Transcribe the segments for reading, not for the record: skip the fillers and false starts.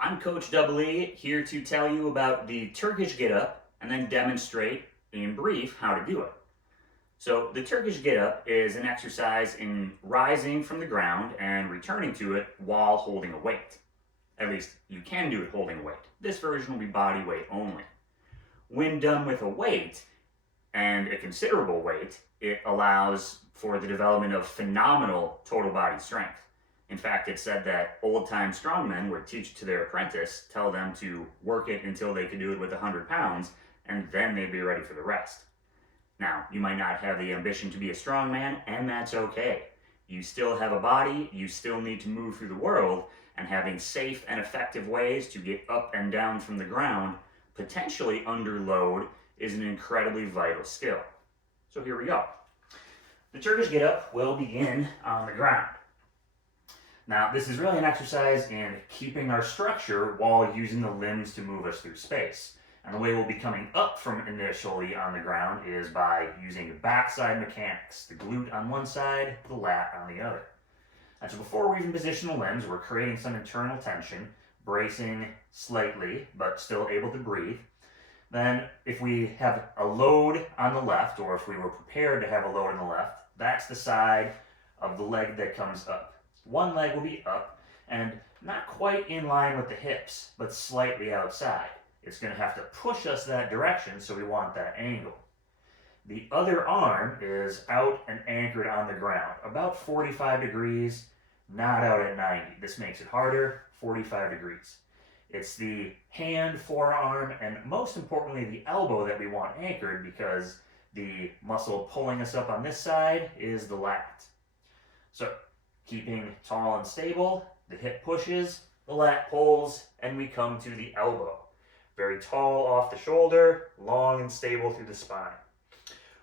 I'm Coach Bodily, here to tell you about the Turkish Get Up and then demonstrate in brief how to do it. So the Turkish Get Up is an exercise in rising from the ground and returning to it while holding a weight. At least you can do it holding a weight. This version will be body weight only. When done with a weight, and a considerable weight, it allows for the development of phenomenal total body strength. In fact, it's said that old-time strongmen would teach to their apprentice, tell them to work it until they could do it with 100 pounds, and then they'd be ready for the rest. Now, you might not have the ambition to be a strongman, and that's okay. You still have a body, you still need to move through the world, and having safe and effective ways to get up and down from the ground, potentially under load, is an incredibly vital skill. So here we go. The Turkish Get Up will begin on the ground. Now, this is really an exercise in keeping our structure while using the limbs to move us through space. And the way we'll be coming up from initially on the ground is by using backside mechanics, the glute on one side, the lat on the other. And so before we even position the limbs, we're creating some internal tension, bracing slightly, but still able to breathe. Then if we have a load on the left, or if we were prepared to have a load on the left, that's the side of the leg that comes up. One leg will be up and not quite in line with the hips, but slightly outside. It's going to have to push us that direction, so we want that angle. The other arm is out and anchored on the ground, about 45 degrees, not out at 90. This makes it harder, 45 degrees. It's the hand, forearm, and most importantly, the elbow that we want anchored, because the muscle pulling us up on this side is the lat. So, keeping tall and stable, the hip pushes, the lat pulls, and we come to the elbow. Very tall off the shoulder, long and stable through the spine.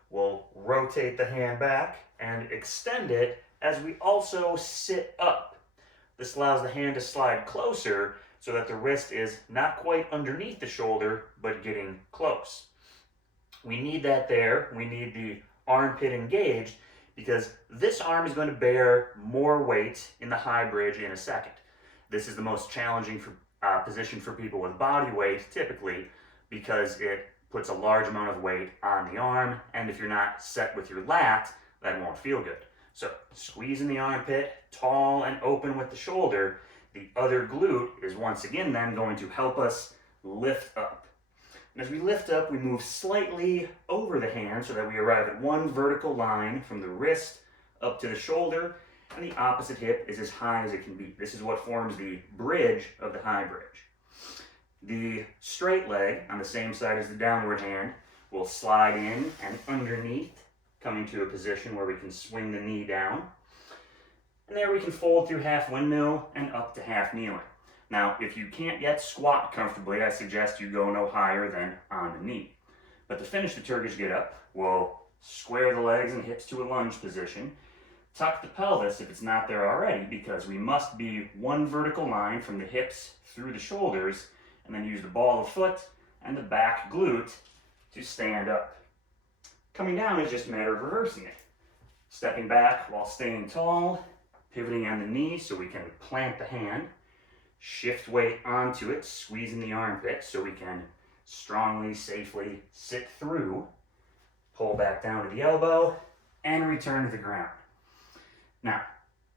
We'll rotate the hand back and extend it as we also sit up. This allows the hand to slide closer so that the wrist is not quite underneath the shoulder, but getting close. We need that there. We need the armpit engaged, because this arm is going to bear more weight in the high bridge in a second. This is the most challenging position for people with body weight, typically, because it puts a large amount of weight on the arm, and if you're not set with your lat, that won't feel good. So, squeezing the armpit, tall and open with the shoulder, the other glute is once again then going to help us lift up. And as we lift up, we move slightly over the hand so that we arrive at one vertical line from the wrist up to the shoulder, and the opposite hip is as high as it can be. This is what forms the bridge of the high bridge. The straight leg on the same side as the downward hand will slide in and underneath, coming to a position where we can swing the knee down. And there we can fold through half windmill and up to half kneeling. Now, if you can't yet squat comfortably, I suggest you go no higher than on the knee. But to finish the Turkish Get Up, we'll square the legs and hips to a lunge position, tuck the pelvis if it's not there already, because we must be one vertical line from the hips through the shoulders, and then use the ball of foot and the back glute to stand up. Coming down is just a matter of reversing it. Stepping back while staying tall, pivoting on the knee so we can plant the hand, shift weight onto it, squeezing the armpit so we can strongly, safely sit through, pull back down to the elbow, and return to the ground. Now,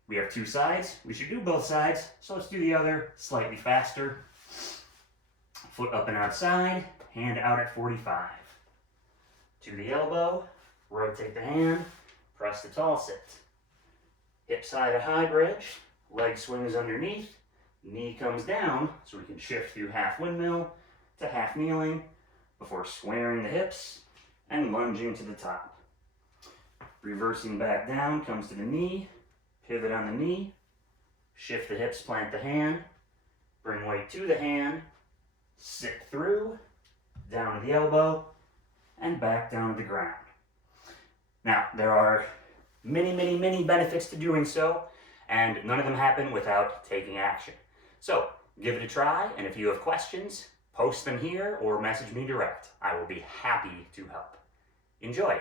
we have two sides. We should do both sides, so let's do the other slightly faster. Foot up and outside, hand out at 45. To the elbow, rotate the hand, press the tall sit. Hip side of high bridge, leg swings underneath, knee comes down so we can shift through half windmill to half kneeling before squaring the hips and lunging to the top. Reversing back down, comes to the knee, pivot on the knee, shift the hips, plant the hand, bring weight to the hand, sit through, down to the elbow, and back down to the ground. Now, there are many benefits to doing so, and none of them happen without taking action. So, give it a try, and if you have questions, post them here or message me direct. I will be happy to help. Enjoy!